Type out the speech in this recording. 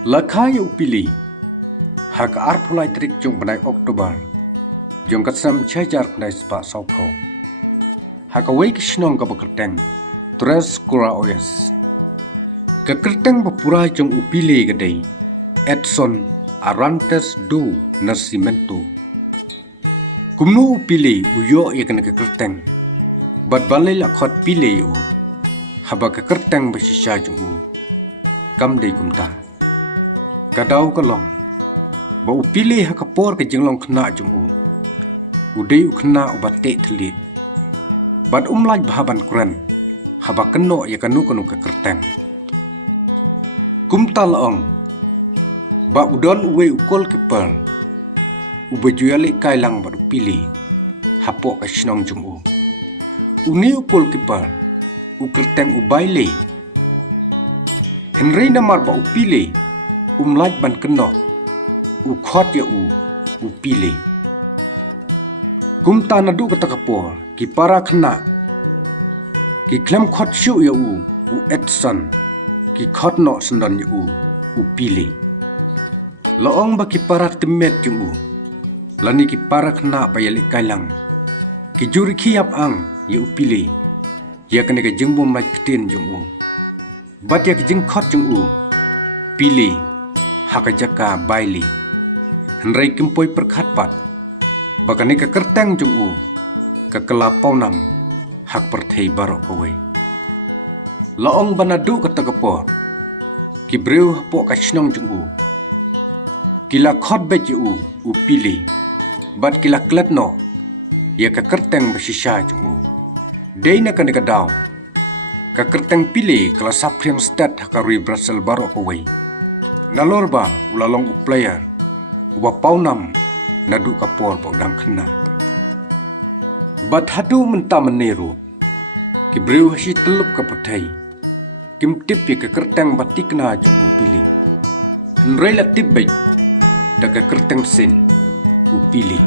Lakhai upili hak arpulai trik jong benai Oktober jong katsam chajar benai spa saupo hak awai kishnong ka bekerteng tres kura oyas kekerteng bepura jong upili gadai Edson Arantes do Nascimento kumnu upili uyo ikan kekerteng bat balai la khot pile u haba kekerteng besisha jong kam dei kumta kadau kalong ba upili hakapor ke jenglong kena jong udei ukna ubate thlit bat umlaj bahaban kuran haba keno ya kanu ke kerteng kumta laong ba udon uwe ukol kepal ubejuyali kailang ba upili hapo ka shnong jong uni ukol kepal ukerteng ubaile Henry namar ba upili umlaj ban keno khot ya upili kumta nadu kata kapor ki para khna ki klem khot shu ya Edson ki khot no sendon ya upili loong ba ki para temet jung lani ki para khna ba yali kailang ki juri khiap ang ya upili ya kene ke jengbom lai ktin jung bat ya ke jeng khot jung pili hakajaka Balei Henry kimpoi perkhat pat bakani ka kerteng jung ka kelapau nam hak perthei barok kawai laong banadu kata kapor ki breu hapo ka shnong jung kila khot be pili bat kila kletno ya ka kerteng besisha jung deina kan ka daw ka kerteng pili kala sapriang stat hakarui Brussels barok kawai nalorba ulalong player uba paunam nadu kapor paudang kena bat hadu menta meneru ki breu hasi telup ka pathai kim tip ya ka kerteng batikna jung pili nrei la tip baik da ka kerteng sin upili